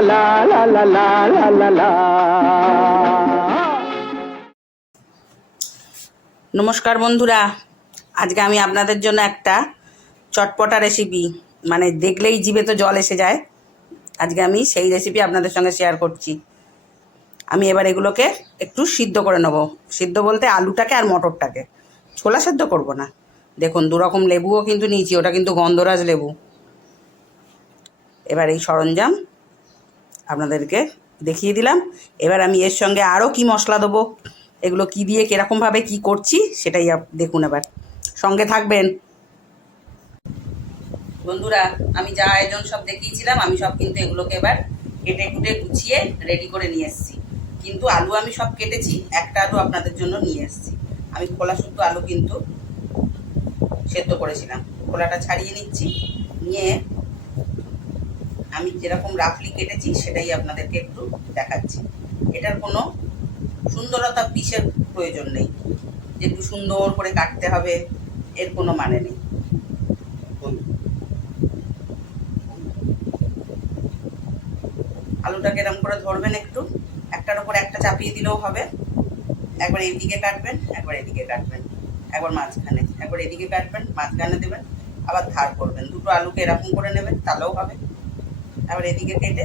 লা লা লা লা লা লা লা। নমস্কার বন্ধুরা, আজকে আমি আপনাদের জন্য একটা চটপটা রেসিপি, মানে দেখলেই জিভে তো জল এসে যায়। আজকে আমি সেই রেসিপি আপনাদের সঙ্গে শেয়ার করছি। আমি এবার এগুলোকে একটু সিদ্ধ করে নেব। সিদ্ধ বলতে আলুটাকে আর মটরটাকে, ছোলা সেদ্ধ করব না। দেখুন, দুরকম লেবুও কিন্তু নিয়েছি, ওটা কিন্তু গন্ধরাজ লেবু। এবার এই সরঞ্জাম আপনাদেরকে দেখিয়ে দিলাম। এবার আমি এর সঙ্গে আরও কি মশলা দেবো, এগুলো কি দিয়ে কীরকমভাবে কি করছি সেটাই দেখুন। এবার সঙ্গে থাকবেন বন্ধুরা। আমি যা আয়োজন সব দেখিয়েছিলাম, আমি সব কিন্তু এগুলোকে এবার কেটে কুটে গুছিয়ে রেডি করে নিয়ে এসেছি। কিন্তু আলু আমি সব কেটেছি, একটা আলু আপনাদের জন্য নিয়ে এসেছি। আমি খোলা শুদ্ধ আলু কিন্তু সেদ্ধ করেছিলাম, খোলাটা ছাড়িয়ে নিচ্ছি। নিয়ে আমি যেরকম রাফলি কেটেছি সেটাই আপনাদেরকে একটু দেখাচ্ছি। এটার কোনো সুন্দরতা পিসের প্রয়োজন নেই যে একটু সুন্দর করে কাটতে হবে, এর কোনো মানে নেই। আলুটাকে এরকম করে ধরবেন, একটু একটার উপর একটা চাপিয়ে দিলেও হবে। একবার এইদিকে কাটবেন, একবার এদিকে কাটবেন, একবার মাঝখানে, একবার এদিকে কাটবেন, মাঝখানে দেবেন, আবার ধার করবেন। দুটো আলুকে এরকম করে নেবেন, তাহলেও হবে। আবার এদিকে কেটে,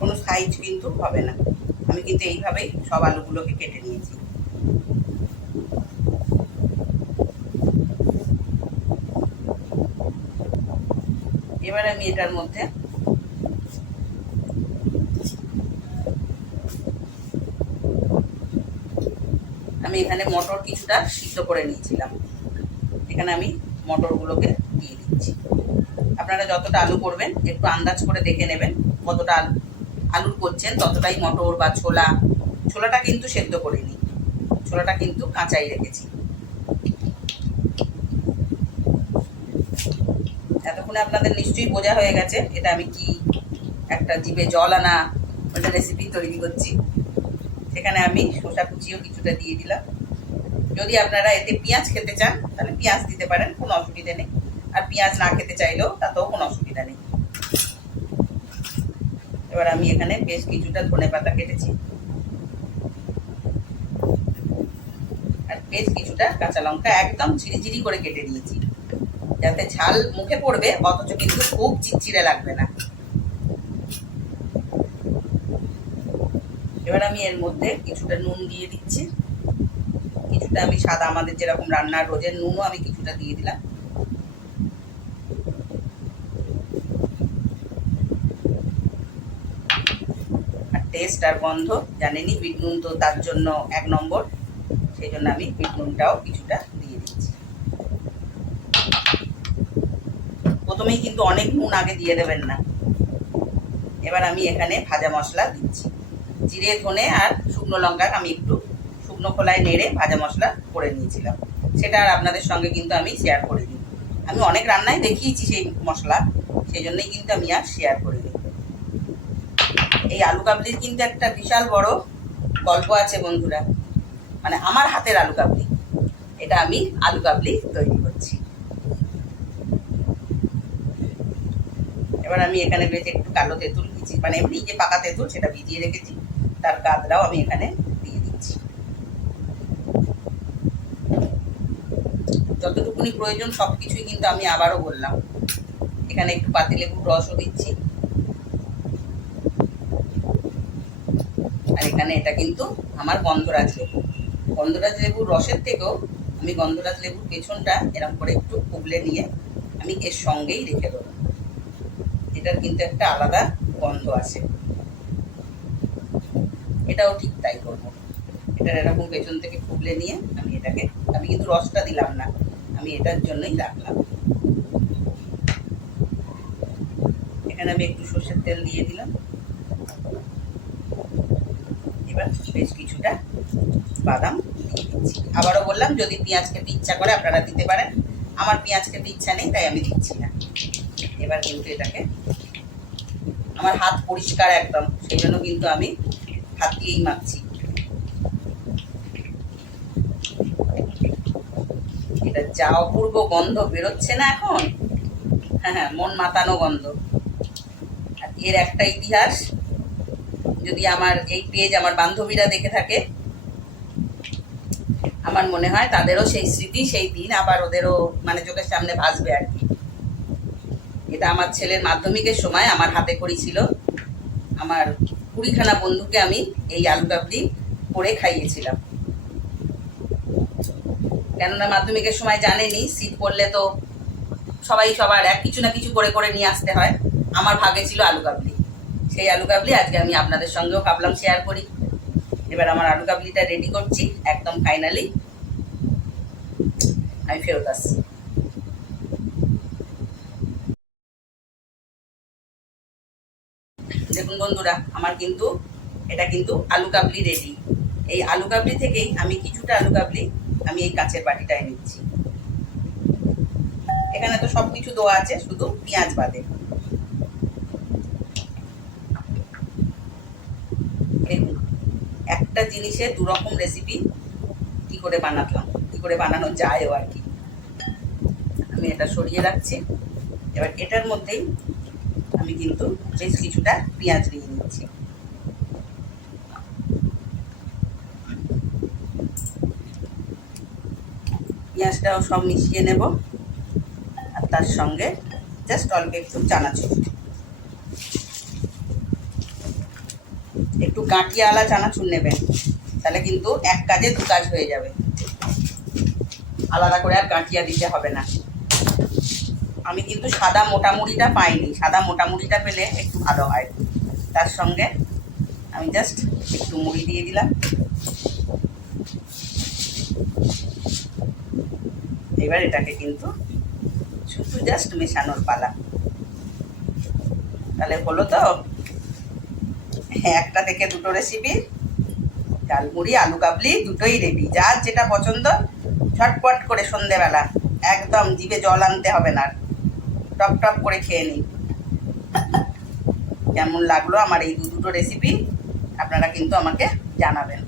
কোনো সাইজ কিন্তু হবে না। আমি কিন্তু এইভাবেই সব আলুগুলোকে কেটে নিয়েছি। এবার আমি এটার মধ্যে আমি এখানে মটর কিছুটা সিদ্ধ করে নিয়েছিলাম, এখানে আমি মটরগুলোকে দিয়ে দিচ্ছি। আপনারা যতটা আলু করবেন একটু আন্দাজ করে দেখে নেবেন, কতটা আলু করছেন ততটাই মটর বা ছোলাটা কিন্তু সেদ্ধ করিনি, ছোলাটা কিন্তু কাঁচাই রেখেছি। এতক্ষণে আপনাদের নিশ্চয়ই বোঝা হয়ে গেছে এটা আমি কি একটা জিভে জল আনা একটা রেসিপি তৈরি করছি। সেখানে আমি শসা কুচিও কিছুটা দিয়ে দিলাম। যদি আপনারা এতে পেঁয়াজ খেতে চান তাহলে পেঁয়াজ দিতে পারেন, কোনো অসুবিধা নেই। আর পেঁয়াজ না খেতে চাইলেও তাতেও কোনো অসুবিধা নেই। এবার আমি এখানে বেশ কিছুটা ধনেপাতা কেটেছি আর বেশ কিছুটা কাঁচা লঙ্কা একদম ঝিরিঝিরি করে কেটে নিয়েছি, যাতে ঝাল মুখে পড়বে অথচ কিন্তু খুব চিটচিটে লাগবে না। এবার আমি এর মধ্যে কিছুটা নুন দিয়ে দিচ্ছি, কিছুটা আমি সাদা আমাদের যেরকম রান্নার রোজের নুনও আমি কিছুটা দিয়ে দিলাম। আর টেস্ট আর গন্ধ জানেনি, বিট নুন তো তার জন্য 1 নম্বর, সেই জন্য আমি বিট নুনটাও কিছুটা দিয়ে দিচ্ছি। প্রথমেই কিন্তু অনেক নুন আগে দিয়ে দেবেন না। এবার আমি এখানে ভাজা মশলা দিচ্ছি, জিরে ধনে আর শুকনো লঙ্কা আমি একটু শুকনো খোলায় নেড়ে ভাজা মশলা করে নিয়েছিলাম, সেটা আর আপনাদের সঙ্গে কিন্তু আমি শেয়ার করিনি। আমি অনেক রান্নায় দেখিয়েছি সেই মশলা, সেই জন্যই কিন্তু আমি আর শেয়ার করিনি। এই আলু কাবলির কিন্তু একটা বিশাল বড় গল্প আছে বন্ধুরা, মানে আমার হাতের আলু কাবলি। এটা আমি আলু কাবলি তৈরি করছি। এবার আমি এখানে বেশ একটু কালো তেঁতুল মানে এমনি যে পাকা তেঁতুল সেটা ভিজিয়ে রেখেছি, তার গাদরাও আমি এখানে দিয়ে দিচ্ছি। যতটুকুনি প্রয়োজন সব কিছুই কিন্তু আমি আবারও বললাম। এখানে একটু পাতিলেবুর রসও দিচ্ছি। আর এখানে এটা কিন্তু আমার গন্ধরাজ লেবু। গন্ধরাজ লেবুর রসের থেকেও আমি গন্ধরাজ লেবুর পেছনটা এরকম করে একটু কুবলে নিয়ে আমি এর সঙ্গেই রেখে দেবো। এটার কিন্তু একটা আলাদা গন্ধ আছে, এটাও ঠিক তাই করবো। এটার এরকম পেছন থেকে কুবলে নিয়ে আমি কিন্তু রসটা দিলাম না, আমি এটার জন্যই রাখলাম। এখানে আমি একটু সর্ষের তেল দিয়ে দিলাম। এবার বেশ কিছুটা বাদাম দিয়ে দিচ্ছি। আবারও বললাম, যদি পেঁয়াজ খেতে ইচ্ছা করে আপনারা দিতে পারেন, আমার পেঁয়াজ খেতে ইচ্ছা নেই তাই আমি দিচ্ছি না। এবার কিন্তু এটাকে, আমার হাত পরিষ্কার একদম, সেই জন্য কিন্তু আমি হাত দিয়েই মাখছি। এটা যা অপূর্ব গন্ধ বেরোচ্ছে না এখন, হ্যাঁ, মন মাতানো গন্ধ। এর একটা ইতিহাস যদি আমার এই পেজ আমার বান্ধবীরা দেখে থাকে, আমার মনে হয় তাদেরও সেই স্মৃতি, সেই দিন আবার ওদেরও মানে চোখের সামনে ভাসবে আর কি। এটা আমার ছেলের মাধ্যমিকের সময় আমার হাতে করি ছিল। আমার 20খানা বন্ধুকে আমি এই আলু কাবলি করে খাইয়েছিলাম। কেননা মাধ্যমিকের সময় জানেনি, সিট পড়লে তো সবাই সবার কিছু না কিছু করে করে নিয়ে আসতে হয়। আমার ভাগে ছিল আলু কাবলি। সেই আলু কাবলি আজকে আমি আপনাদের সঙ্গেও ভাবলাম শেয়ার করি। এবার আমার আলু কাবলিটা রেডি করছি, একদম ফাইনালি আমি ফেরত আসছি। দেখুন বন্ধুরা, আমার কিন্তু এটা কিন্তু আলু কাবলি রেডি। এই আলু কাবলি থেকেই আমি কিছুটা আলু কাবলি আমি এই কাঁচের বাটিটায় নিচ্ছি। এখানে তো সব কিছু দেওয়া আছে, শুধু পেঁয়াজ বাদে। দেখুন, একটা জিনিসের দুরকম রেসিপি কি করে বানাতাম, কি করে বানানো যায়ও আর কি। আমি এটা সরিয়ে রাখছি। এবার এটার মধ্যেই আমি কিন্তু বেশ কিছুটা পেঁয়াজ দিয়ে নিচ্ছি। পেঁয়াজটাও সব মিশিয়ে নেব, আর তার সঙ্গে জাস্ট অল্প একটু চানাচুর, একটু গাঁটিয়ালা চানাচুর নেবেন, তাহলে কিন্তু এক কাজে দু কাজ হয়ে যাবে। আলাদা করে আর গাঁটিয়া দিতে হবে না। আমি কিন্তু সাদা মোটামুড়িটা পাইনি, সাদা মোটামুড়িটা পেলে একটু ভালো হয়। তার সঙ্গে আমি জাস্ট একটু মুড়ি দিয়ে দিলাম। এবার এটাকে কিন্তু শুধু জাস্ট মেশানোর পালা। তাহলে হলো তো একটা থেকে দুটো রেসিপি, ডালমুড়ি আলু কাবলি দুটোই রেডি। যার যেটা পছন্দ ঝটপট করে সন্ধেবেলা একদম জিভে জল আনতে হবে না, টপ টপ করে খেয়ে নিন। কেমন লাগলো আমার এই দুটো রেসিপি আপনারা কিন্তু আমাকে জানাবেন।